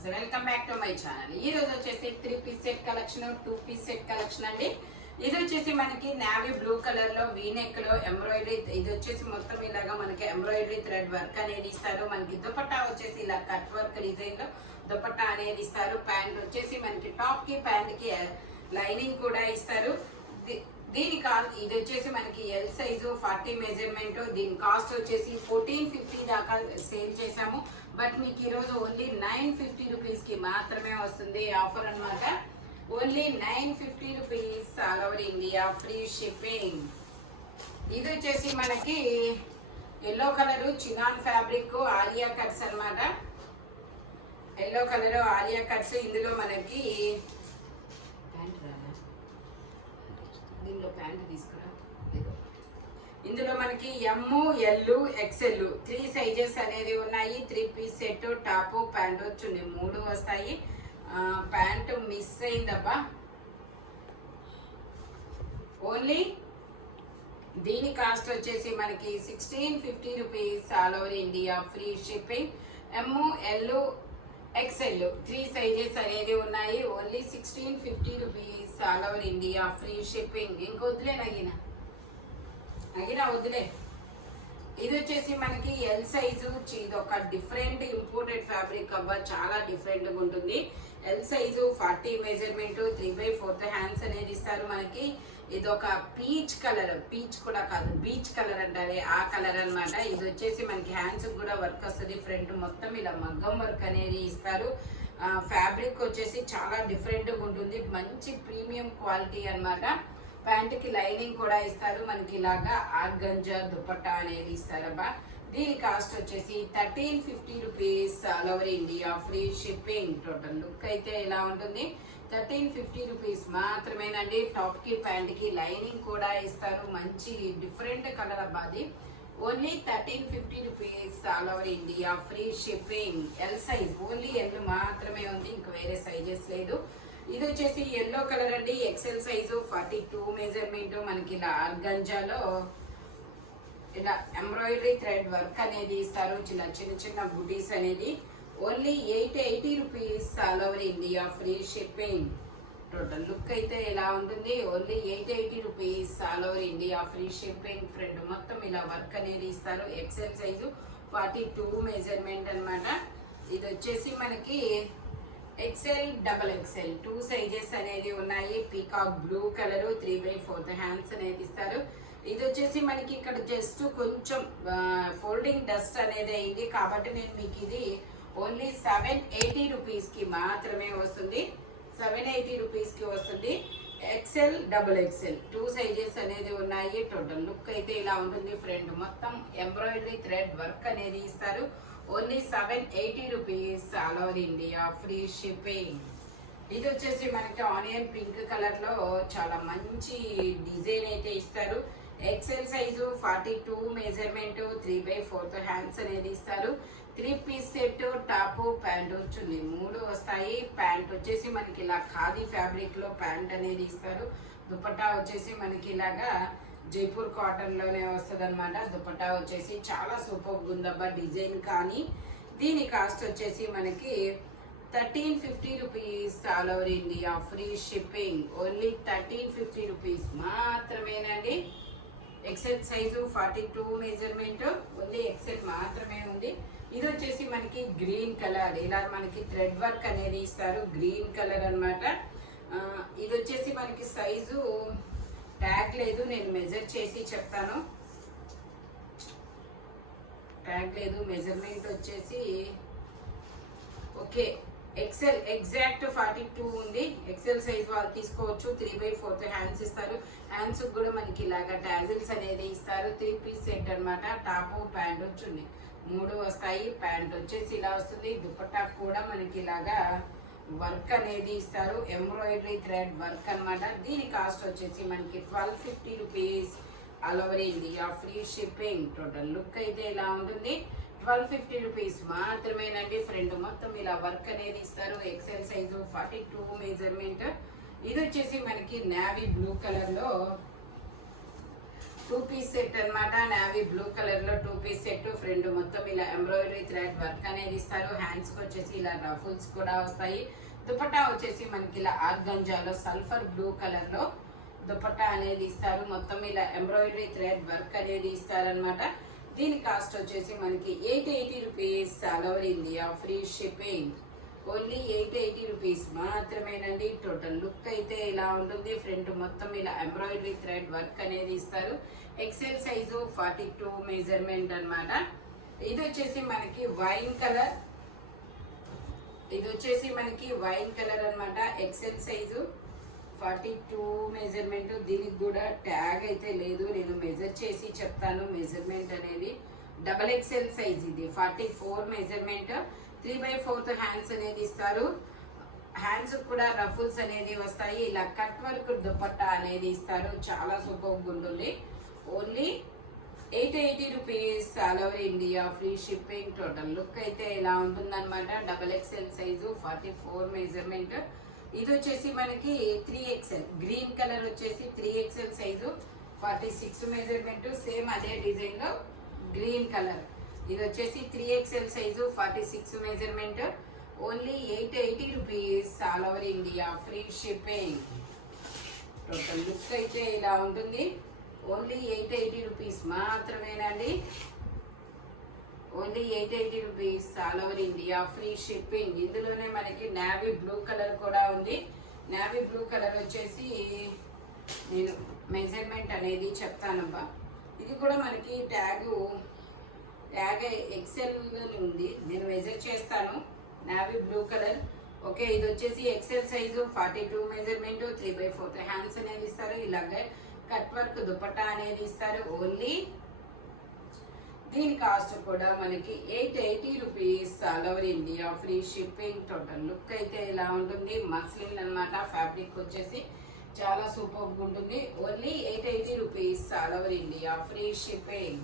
నమస్తే, welcome back to my channel. ఈ రోజు వచ్చేసి 3 piece set collection, 2 piece set collection అండి. ఇది వచ్చేసి మనకి నావీ బ్లూ కలర్ లో వీనెక్ లో ఎంబ్రాయిడరీ, ఇది వచ్చేసి మొత్తం ఇలాగా మనకి ఎంబ్రాయిడరీ థ్రెడ్ వర్క్ అనేది ఇస్తారు. మనకి దుపట్టా వచ్చేసి ఇలా కట్ వర్క్ డిజైన్ లో దుపట్టా అనేది ఇస్తారు. ప్యాంట్ వచ్చేసి మనకి టాప్ కి ప్యాంట్ కి లైనింగ్ కూడా ఇస్తారు. దీని కాస్ట్ ఇది వచ్చేసి మనకి ఎల్ సైజు 40 మెజర్మెంట్. దీని కాస్ట్ వచ్చేసి 1450 దాకా సేల్ చేసాము. బట్ మీకు ఈరోజు ఓన్లీ 950 రూపీస్ కి మాత్రమే వస్తుంది ఆఫర్ అనమాట. Only 950 rupees all over India, free shipping. ఇది వచ్చేసి మనకి yellow colour chinon fabric Alia cuts అనమాట. Yellow colour Alia cuts. ఇందులో మనకి దీనిలో ప్యాంట్ తీసుకురా. ఇందులో మనకి ఎమ్, ఎల్, ఎక్స్ఎల్ 3 సైజెస్ అనేది ఉన్నాయి. 3 పీస్ సెట్, టాప్ ప్యాంట్ వచ్చి 3 వస్తాయి. ప్యాంట్ మిస్ అయిందబ్బా. ఓన్లీ దీని కాస్ట్ వచ్చేసి మనకి 1650 rupees all over India, free shipping. M, L, XL 3 sizes అనేది ఉన్నాయి. Only 1650 rupees all over India, free shipping. ఇంకొద్దులే నగినా వద్దులే. ఇది వచ్చేసి మనకి ఎల్ సైజు. ఇది ఒక డిఫరెంట్ ఇంపోర్టెడ్ ఫ్యాబ్రిక్ అబ్బా, చాలా డిఫరెంట్ గా ఉంటుంది. ఎల్ సైజు 40 మెజర్మెంట్, 3/4 హ్యాండ్స్ అనేది ఇస్తారు మనకి. ఇది ఒక పీచ్ కలర్, పీచ్ కూడా కాదు బీచ్ కలర్ అంటారే ఆ కలర్ అనమాట. ఇది వచ్చేసి మనకి హ్యాండ్స్ కూడా వర్క్ వస్తుంది. ఫ్రంట్ మొత్తం ఇలా మగ్గం వర్క్ అనేది ఇస్తారు. ఫ్యాబ్రిక్ వచ్చేసి చాలా డిఫరెంట్ గా ఉంటుంది. మంచి ప్రీమియం క్వాలిటీ అనమాట. ప్యాంట్ కి లైనింగ్ కూడా ఇస్తారు. మనకి ఇలాగా ఆర్గంజా దుపట్టా అనేది ఇస్తారబ్బా. దీని కాస్ట్ వచ్చేసి 1350 rupees all over India, free shipping. Total look అయితే ఇలా ఉంటుంది. 1350 రూపీస్ మాత్రమేనండి. టాప్ కి ప్యాంట్ కి లైనింగ్ కూడా ఇస్తారు. మంచి డిఫరెంట్ కలర్ అబ్బా అది. Only 1350 rupees all over India, free shipping. L size only L మాత్రమే ఉంది, ఇంకా వేరే సైజెస్ లేదు. ఇది వచ్చేసి ఎల్లో కలర్ అండి. XL size 42 measurement. మనకి ఇలా ఆర్గంజాలో ఇలా ఎంబ్రాయిడరీ థ్రెడ్ వర్క్ అనేది ఇస్తారు. చిన్న చిన్న బుటీస్ అనేది. Only 880 rupees all over India, free shipping. Total look అయితే ఇలా ఉంటుంది. Only 880 rupees all over India, free shipping. Front మొత్తం ఇలా వర్క్ అనేది ఇస్తారు. ఎక్సెల్ సైజు 42 మెజర్మెంట్ అనమాట. ఇది వచ్చేసి మనకి ఎక్సెల్, డబల్ ఎక్సెల్ 2 సైజెస్ అనేది ఉన్నాయి. పీకాక్ బ్లూ కలర్, 3/4 హ్యాండ్స్ అనేది ఇస్తారు. ఇది వచ్చేసి మనకి ఇక్కడ జస్ట్ కొంచెం ఫోల్డింగ్ డస్ట్ అనేది అయింది కాబట్టి నేను మీకు ఇది ఓన్లీ 780 రూపీస్ కి మాత్రమే వస్తుంది. 780 రూపీస్ కి వస్తుంది. ఎక్సెల్, డబుల్ ఎక్సెల్ 2 సైజెస్ అనేది ఉన్నాయి. టోటల్ లుక్ అయితే ఇలా ఉంటుంది. ఫ్రంట్ మొత్తం ఎంబ్రాయిడరీ థ్రెడ్ వర్క్ అనేది ఇస్తారు. Only 780 rupees all over India, free shipping. ఇది వచ్చేసి మనకి ఆనియన్ పింక్ కలర్ లో చాలా మంచి డిజైన్ అయితే ఇస్తారు. ఎక్సెల్ సైజు 42 మెజర్మెంట్, 3/4 హ్యాండ్స్ అనేది ఇస్తారు. 3 పీస్ సెట్, టాప్ ప్యాంట్ వచ్చింది 3 వస్తాయి. ప్యాంట్ వచ్చేసి మనకి ఇలా ఖాదీ ఫ్యాబ్రిక్ లో ప్యాంట్ అనేది ఇస్తారు. దుపట్టా వచ్చేసి మనకి ఇలాగా జైపూర్ కాటన్ లోనే వస్తుంది అనమాట. దుపట్టా వచ్చేసి చాలా సూపర్ గుందబ్బా డిజైన్. కానీ దీని కాస్ట్ వచ్చేసి మనకి 1350 rupees all over India, free shipping. Only 1350 rupees మాత్రమేనండి. XL size 42 measurement. Only XL మాత్రమే ఉంది. ఇది వచ్చేసి మనకి గ్రీన్ కలర్. ఇలా మనకి థ్రెడ్ వర్క్ అనేది ఇస్తారు. గ్రీన్ కలర్ అనమాట. ఇది వచ్చేసి మనకి సైజు ట్యాగ్ లేదు, నేను మెజర్ చేసి చెప్తాను. ట్యాగ్ లేదు, మెజర్మెంట్ వచ్చేసి ఓకే. ఎక్సెల్ ఎగ్జాక్ట్ 42 ఉంది. ఎక్సెల్ సైజ్ వాళ్ళు తీసుకోవచ్చు. 3/4 హ్యాండ్స్ ఇస్తారు. హ్యాండ్స్ కూడా మనకి ఇలాగా టాజిల్స్ అనేది ఇస్తారు. 3 పీస్ సెట్ అనమాట. టాప్ ప్యాంట్ వచ్చింది 3 వస్తాయి. ప్యాంట్ వచ్చేసి ఇలా వస్తుంది. దుపట్టా కూడా మనకి ఇలాగా వర్క్ అనేది ఇస్తారు. ఎంబ్రాయిడరీ థ్రెడ్ వర్క్ అనమాట. దీని కాస్ట్ వచ్చేసి మనకి 1250 rupees all over India, free shipping. Total look అయితే ఇలా ఉంటుంది. 1250 రూపీస్ మాత్రమేనండి. ఫ్రంట్ మొత్తం ఇలా వర్క్ అనేది ఇస్తారు. XL size 42 measurement. ఇది వచ్చేసి మనకి నావీ బ్లూ కలర్ లో టూ పీస్ సెట్ అన్నమాట. నావీ బ్లూ కలర్ లో టూ పీస్ సెట్. ఫ్రంట్ మొత్తం ఇలా ఎంబ్రాయిడరీ థ్రెడ్ వర్క్ అనేది ఇస్తారు. హ్యాండ్స్ కి వచ్చేసి ఇలా రఫుల్స్ కూడా వస్తాయి. దుపట్టా వచ్చేసి మనకి ఇలా ఆర్గంజాలో సల్ఫర్ బ్లూ కలర్ లో దుపట్టా అనేది ఇస్తారు. మొత్తం ఇలా ఎంబ్రాయిడరీ థ్రెడ్ వర్క్ అనేది ఇస్తారనమాట. దీని కాస్ట్ వచ్చేసి మనకి 880 rupees all over India, free shipping. Only 880 rupees మాత్రమేనండి. టోటల్ లుక్ అయితే ఇలా ఉంటుంది. ఫ్రంట్ మొత్తం ఇలా ఎంబ్రాయిడరీ థ్రెడ్ వర్క్ అనేది ఇస్తారు. ఎక్సెల్ సైజు 42 మెజర్మెంట్ అన్నమాట. ఇది వచ్చేసి మనకి వైన్ కలర్. ఇది వచ్చేసి మనకి వైన్ కలర్ అన్నమాట. XL size 42 measurement. దీనికి కూడా ట్యాగ్ అయితే లేదు, నేను మెజర్ చేసి చెప్తాను మెజర్మెంట్ అనేది. డబల్ ఎక్సెల్ సైజ్ ఇది 44 మెజర్మెంట్. 3/4 హ్యాండ్స్ అనేది ఇస్తారు. హ్యాండ్స్ కూడా రఫుల్స్ అనేది వస్తాయి. ఇలా కట్ వర్క్ దుపట్టా అనేది ఇస్తారు. చాలా సూపర్గా ఉంటుంది. Only 880 rupees all over India, free shipping. Total look అయితే ఇలా ఉంటుందన్నమాట. Double XL size 44 measurement. ఇది వచ్చేసి మనకి 3XL గ్రీన్ కలర్ వచ్చేసి 3XL సైజు 46 మెజర్మెంట్. సేమ్ అదే డిజైన్ లో గ్రీన్ కలర్. ఇది వచ్చేసి 3XL size 46 measurement. Only 880 rupees all over India, free shipping. Total look అయితే ఇలా ఉంటుంది. ఓన్లీ 880 రూపీస్ మాత్రమేనండి. Only 880 rupees all over India, free shipping. ఇందులోనే మనకి నావీ బ్లూ కలర్ కూడా ఉంది. నావీ బ్లూ కలర్ వచ్చేసి నేను మెజర్మెంట్ అనేది చెప్తానబ్బా. ఇది కూడా మనకి ట్యాగ్ ఎక్సెల్ ఉంది, నేను మెజర్ చేస్తాను. Navy blue colour. ఓకే, ఇది వచ్చేసి ఎక్సెల్ సైజు 42 మెజర్మెంట్. 3/4 హ్యాండ్స్ అనేది ఇస్తారు. ఇలాగే కట్ వర్క్ దుపట్టా అనేది ఇస్తారు. ఓన్లీ దీని కాస్ట్ కూడా మనకి 880 rupees all over India, free shipping. Total look అయితే ఇలా ఉంటుంది. మస్లిన్ అన్నమాట. ఫ్యాబ్రిక్ వచ్చేసి చాలా సూపర్గా ఉంటుంది. Only 880 rupees all over India, free shipping.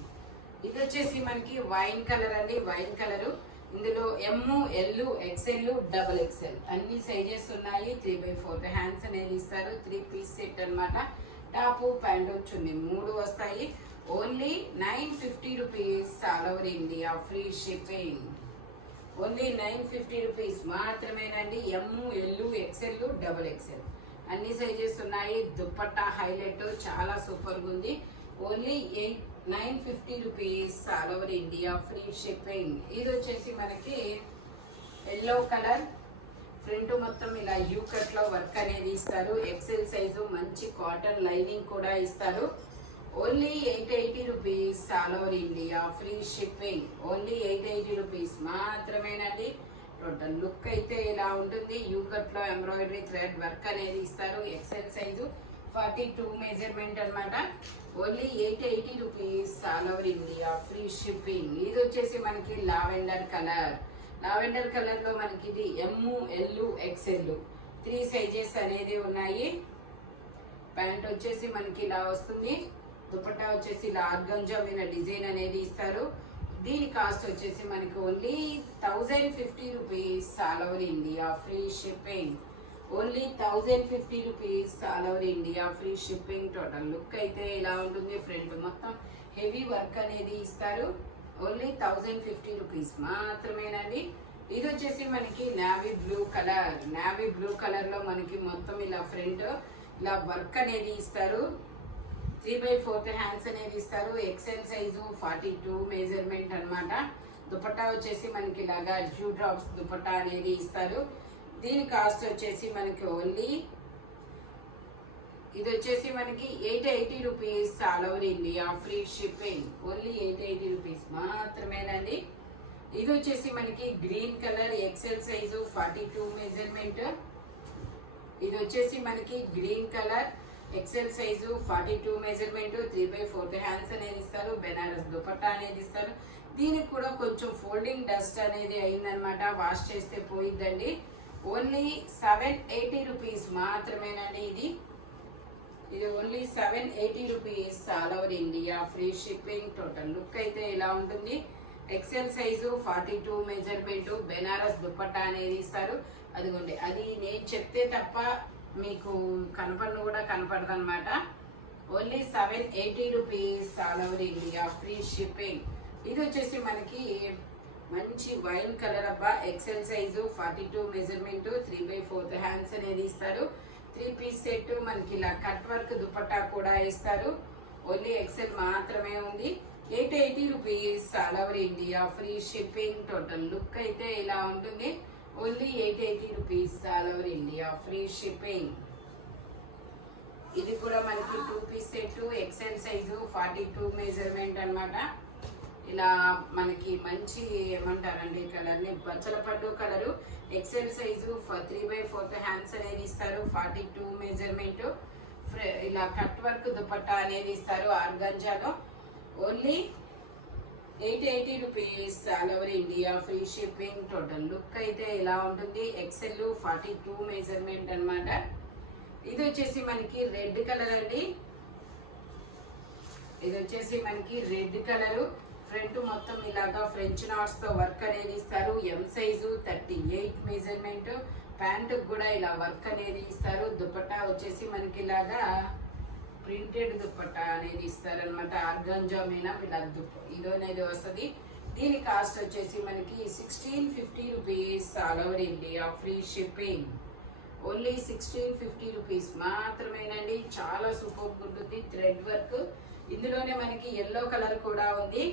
ఇది వచ్చేసి మనకి వైన్ కలర్ అండి. Wine colour. ఇందులో ML, XL, XXL అన్ని సైజెస్ ఉన్నాయి. 3/4 హ్యాండ్స్ అనేది ఇస్తారు. 3 పీస్ సెట్ అన్నమాట. టాప్ ప్యాంట్ చున్నీ 3 వస్తాయి. Only 950 rupees all over India, free shipping. Only 950 rupees మాత్రమేనండి. ML, XL, XXL అన్ని సైజెస్ ఉన్నాయి. దుపట్టా హైలైట్ చాలా సూపర్గా ఉంది. Only 950 rupees all over India, free shipping. ఇది వచ్చేసి మనకి ఎల్లో కలర్. ఫ్రంట్ మొత్తం ఇలా యూ కట్ లో వర్క్ అనేది ఇస్తారు. ఎక్సెల్ సైజు మంచి కాటన్ లైనింగ్ కూడా ఇస్తారు. Only 880 rupees all over India, free shipping. Only 880 rupees మాత్రమేనండి. టోటల్ లుక్ అయితే ఇలా ఉంటుంది. యూ కట్ లో ఎంబ్రాయిడరీ థ్రెడ్ వర్క్ అనేది ఇస్తారు. ఎక్సెల్ సైజు 42 మెజర్మెంట్ అన్నమాట. Only 880 rupees all over India, free shipping. ఇది వచ్చేసి మనకి లావెండర్ కలర్. లావెండర్ కలర్ లో మనకి ఇది ML, XL 3 సైజెస్ అనేది ఉన్నాయి. ప్యాంట్ వచ్చేసి మనకి ఇలా వస్తుంది. దుపట్టా వచ్చేసి ఇలా ఆర్గంజా మీద డిజైన్ అనేది ఇస్తారు. దీని కాస్ట్ వచ్చేసి మనకి only 1050 rupees all over India, free shipping. Only 1050 rupees all over India, free shipping. Total look అయితే ఇలా ఉంటుంది. ఫ్రంట్ మొత్తం హెవీ వర్క్ అనేది ఇస్తారు. ఓన్లీ 1050 రూపీస్ మాత్రమేనండి. ఇది వచ్చేసి మనకి navy blue colour. Navy blue colour లో మనకి మొత్తం ఇలా ఫ్రంట్ ఇలా వర్క్ అనేది ఇస్తారు. 3/4 హ్యాండ్స్ అనేది ఇస్తారు. ఎక్సెల్ సైజు 42 మెజర్మెంట్ అన్నమాట. దుపట్టా వచ్చేసి మనకి ఇలాగా డ్యూ డ్రాప్స్ దుపట్టా అనేది ఇస్తారు. దీని కాస్ట్ వచ్చేసి మనకి ఓన్లీ ఇది వచ్చేసి మనకి 880 rupees all over India, free shipping. Only 880 rupees మాత్రమేనండి. ఇది వచ్చేసి మనకి green colour. XL size 42 measurement. ఇది వచ్చేసి మనకి green colour. XL size 42 measurement. 3/4 hands అనేది ఇస్తారు. బెనారస్ దుపట్టా అనేది ఇస్తారు. దీనికి కూడా కొంచెం ఫోల్డింగ్ డస్ట్ అనేది అయిందనమాట. వాష్ చేస్తే పోయిద్దండి. ఓన్లీ 780 రూపీస్ మాత్రమేనండి. ఇది only 780 rupees all over India, free shipping. Total look అయితే ఇలా ఉంటుంది. XL size 42 measurement. Banaras dupatta అనేది ఇస్తారు. అదిగోండి, అది నేను చెప్తే తప్ప మీకు కనపడను కూడా కనపడదు అనమాట. Only 780 rupees all over India, free shipping. ఇది వచ్చేసి మనకి మంచి వైన్ కలర్ అబ్బా, ఎక్సెల్ సైజు, 42 మెజర్మెంట్, 3/4 హ్యాండ్స్ అనేది ఇస్తారు. 3 పీస్ సెట్ మనకి ఇలా కట్ వర్క్ దుపట్టా కూడా ఇస్తారు. ఓన్లీ ఎక్సెల్ మాత్రమే ఉంది. 880 rupees all over India, free shipping. Total look అయితే ఇలా ఉంటుంది. Only 880 rupees all over India, free shipping. ఇది కూడా మనకి 2 piece set, XL size, 42 measurement అన్నమాట. ఇలా మనకి మంచి ఏమంటారండి కలర్ని, బచ్చల పట్టు కలరు, ఎక్సెల్ సైజు, 3/4 హ్యాండ్స్ అనేది ఇస్తారు. 42 మెజర్మెంట్, ఇలా కట్ వర్క్ దుపట్టా అనేది ఇస్తారు ఆర్గంజాలో. Only 880 rupees all over India, free shipping. Total look అయితే ఇలా ఉంటుంది. ఎక్సెల్ 42 మెజర్మెంట్ అన్నమాట. ఇది వచ్చేసి మనకి రెడ్ కలర్ అండి. ఇది వచ్చేసి మనకి రెడ్ కలరు, ఫ్రంట్ మొత్తం ఇలాగా ఫ్రెంచ్ నాట్స్ తో వర్క్ అనేది ఇస్తారు. M size, 38 measurement. ప్యాంట్ కూడా ఇలా వర్క్ అనేది ఇస్తారు. దుపట్టా వచ్చేసి మనకి ఇలాగా ప్రింటెడ్ దుపట్టా అనేది ఇస్తారు అనమాట. ఆర్గాంజా మీద ఇలా ఇది అనేది వస్తుంది. దీని కాస్ట్ వచ్చేసి మనకి 1650 rupees all over India, free shipping. Only 1650 rupees మాత్రమేనండి. చాలా సూపర్ ఉంటుంది థ్రెడ్ వర్క్. ఇందులోనే మనకి ఎల్లో కలర్ కూడా ఉంది.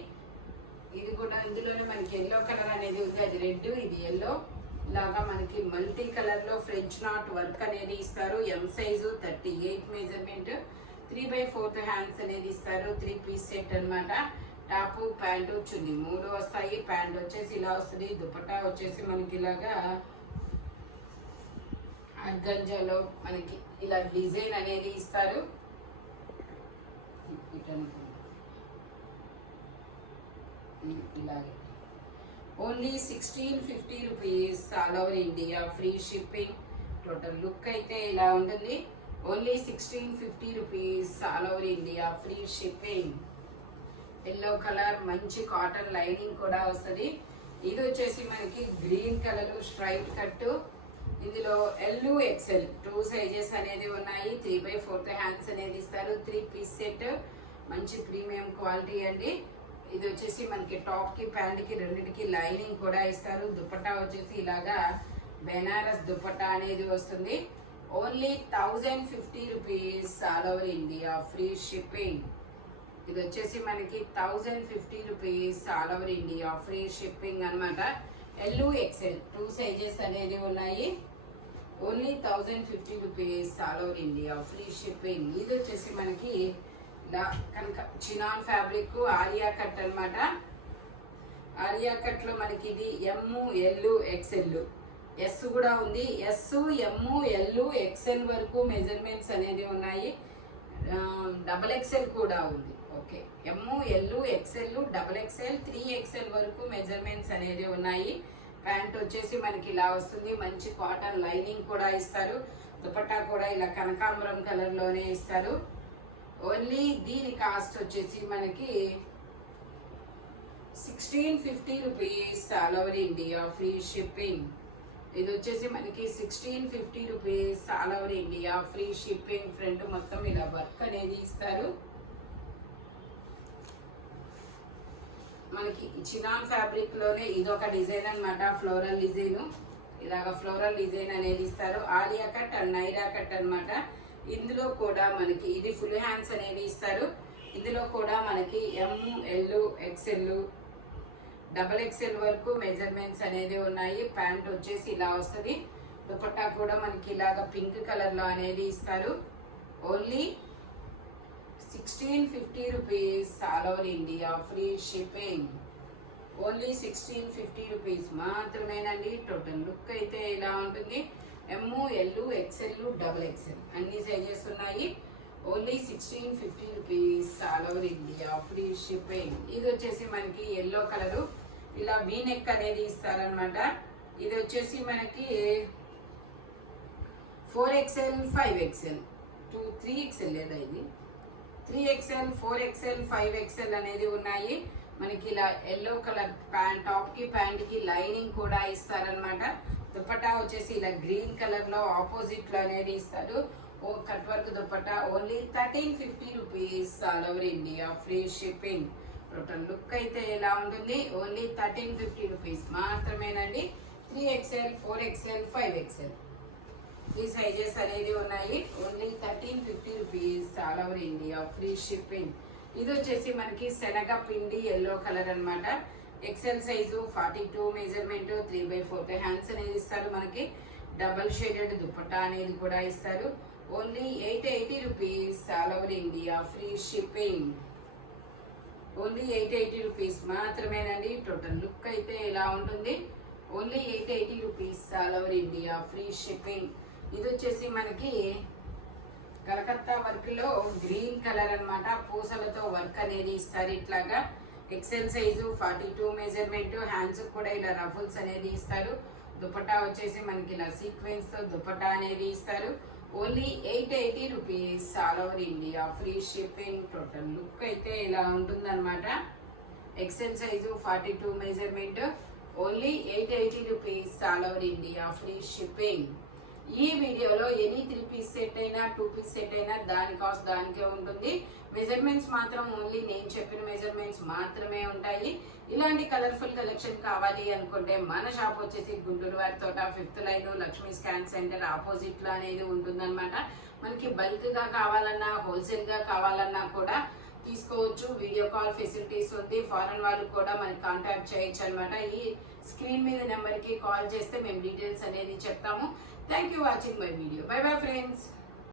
ఇది కూడా ఇందులోనే మనకి ఎల్లో కలర్ అనేది ఉంది. అది రెడ్, ఇది ఎల్లో. ఇలాగా మనకి మల్టీ కలర్ లో ఫ్రెంచ్ నాట్ వర్క్ అనేది ఇస్తారు. ఎం సైజు, 38 మెజర్మెంట్, 3/4 హ్యాండ్స్ అనేది ఇస్తారు. 3 పీస్ సెట్ అన్నమాట. టాప్, ప్యాంటు, చున్నీ 3 వస్తాయి. ప్యాంట్ వచ్చేసి ఇలా వస్తుంది. దుపట్టా వచ్చేసి మనకి ఇలాగా ఆర్గంజాలో మనకి ఇలా డిజైన్ అనేది ఇస్తారు. ఇలాగే only 1650 rupees all over India, free shipping. Total look అయితే ఇలా ఉంటుంది. Only 1650 rupees all over India, free shipping. Yellow colour, మంచి కాటన్ లైనింగ్ కూడా వస్తుంది. ఇది వచ్చేసి మనకి గ్రీన్ కలర్ స్ట్రైట్ కట్. ఇందులో ఎల్, ఎక్సెల్ 2 సైజెస్ అనేది ఉన్నాయి. 3/4 హ్యాండ్స్ అనేది ఇస్తారు. 3 పీస్ సెట్, మంచి ప్రీమియం క్వాలిటీ అండి. ఇది వచ్చేసి మనకి టాప్ కి, ప్యాంట్ కి రెండింటికి లైనింగ్ కూడా ఇస్తారు. దుపట్టా వచ్చేసి ఇలాగా బెనారస్ దుపట్టా అనేది వస్తుంది. Only 1050 rupees all over India, free shipping. ఇది వచ్చేసి మనకి 1050 rupees all over India, free shipping అనమాట. ఎల్, ఎక్సెల్ 2 సైజెస్ అనేది ఉన్నాయి. Only 1050 rupees all over India, free shipping. ఇది వచ్చేసి మనకి ఇలా కనుక చినాన్ ఫ్యాబ్రిక్, ఆలియా కట్ అనమాట. ఆలియా కట్ లో మనకి ఇది ఎమ్, ఎల్, ఎక్సెల్, ఎస్ కూడా ఉంది. ఎస్, ఎమ్, ఎల్, ఎక్సెల్ వరకు మెజర్మెంట్స్ అనేది ఉన్నాయి. డబల్ ఎక్సెల్ కూడా ఉంది. Okay, M, L, XL, double XL, 3XL వరకు మెజర్మెంట్స్ అనేది ఉన్నాయి. ప్యాంట్ వచ్చేసి మనకి ఇలా వస్తుంది. మంచి కాటన్ లైనింగ్ కూడా ఇస్తారు. దుపట్టా కూడా ఇలా కనకాంబరం కలర్ లోనే ఇస్తారు. ఓన్లీ దీని కాస్ట్ వచ్చేసి మనకి 1650 rupees all over India, free shipping. ఇది వచ్చేసి మనకి 1650 rupees all over India, free shipping. Front మొత్తం ఇలా వర్క్ అనేది ఇస్తారు. మనకి చినాన్ ఫ్యాబ్రిక్ లోనే ఇదొక డిజైన్ అనమాట, ఫ్లోరల్ డిజైన్. ఇలాగ ఫ్లోరల్ డిజైన్ అనేది ఇస్తారు. Alia cut and Naira cut అనమాట. ఇందులో కూడా మనకి ఇది ఫుల్ హ్యాండ్స్ అనేది ఇస్తారు. ఇందులో కూడా మనకి ఎమ్, ఎల్, ఎక్సెల్, డబల్ ఎక్సెల్ వరకు మెజర్మెంట్స్ అనేది ఉన్నాయి. ప్యాంట్ వచ్చేసి ఇలా వస్తుంది. దుపట్టా కూడా మనకి ఇలాగ పింక్ కలర్ లో అనేది ఇస్తారు. Only 1650 rupees all over India, free shipping. Only 1650 rupees మాత్రమేనండి. టోటల్ లుక్ అయితే ఇలా ఉంటుంది. M, L, XL, double XL అన్ని సైజెస్ ఉన్నాయి. Only 1650 rupees all over India, free shipping. ఇది వచ్చేసి మనకి ఎల్లో కలరు, ఇలా వీ నెక్ అనేది ఇస్తారనమాట. ఇది వచ్చేసి మనకి 4XL, 5XL, 3XL లేదా ఇది 3XL, 4XL, 5XL అనేది ఉన్నాయి. మనకి ఇలా ఎల్లో కలర్ ప్యాంట్, టాప్ కి ప్యాంట్ కి లైనింగ్ కూడా ఇస్తారనమాట. దుపట్టా వచ్చేసి ఇలా గ్రీన్ కలర్ లో ఆపోజిట్ లో అనేది ఇస్తారు. ఓ cut work dupatta only 1350 rupees all over India free shipping. Total look అయితే ఎలా ఉంటుంది? ఓన్లీ 1350 రూపీస్ మాత్రమేనండి. 3XL 4XL 5XL ఈ సైజెస్ అనేది ఉన్నాయి. Only 1350 rupees all over India free shipping. ఇది వచ్చేసి మనకి శనగ పిండి ఎల్లో కలర్ అన్నమాట. ఎక్సెల్ సైజు 42 మెజర్మెంట్ 3/4 హ్యాండ్స్ అనేది ఇస్తారు. మనకి డబల్ షేడెడ్ దుపట్టా అనేది కూడా ఇస్తారు. Only 880 rupees all over India free shipping. Only 880 rupees మాత్రమేనండి. టోటల్ లుక్ అయితే ఎలా ఉంటుంది? Only 880 rupees all over India free shipping. ఇది వచ్చేసి మనకి కలకత్తా వర్క్ లో గ్రీన్ కలర్ అన్నమాట. పూసలతో వర్క్ అనేది ఇస్తారు ఇట్లాగా. ఎక్సెల్ సైజు 42 మెజర్మెంట్ హ్యాండ్స్ కూడా ఇలా రఫుల్స్ అనేది ఇస్తారు. దుపట్టా వచ్చేసి మనకి ఇలా సీక్వెన్స్ తో దుపట్టా అనేది ఇస్తారు. Only 880 rupees all over India free shipping. Total look అయితే ఇలా ఉంటుందన్నమాట. XL size 42 measurement only 880 rupees all over India free shipping. ఈ వీడియోలో ఎనీ 3 పీస్ సెట్ అయినా 2 పీస్ సెట్ అయినా దాని కాస్ట్ దానికే ఉంటుంది. మెజర్మెంట్స్ మాత్రం ఓన్లీ నేను చెప్పిన మెజర్మెంట్స్ మాత్రమే ఉంటాయి. ఇలాంటి కలర్ఫుల్ కలెక్షన్ కావాలి అనుకుంటే మన షాప్ వచ్చేసి గుంటూరు వారి తోట 5th line Lakshmi scan centre opposite లో అనేది ఉంటుందన్నమాట. మనకి బల్క్ గా కావాలన్నా హోల్సేల్ గా కావాలన్నా కూడా తీసుకోవచ్చు. వీడియో కాల్ ఫెసిలిటీస్ ఉంది. ఫారెన్ వాళ్ళు కూడా మనకి కాంటాక్ట్ చేయొచ్చు అనమాట. ఈ స్క్రీన్ మీద నెంబర్ కి కాల్ చేస్తే మేము డీటెయిల్స్ అనేది చెప్తాము. Thank you watching my video. By bye friends.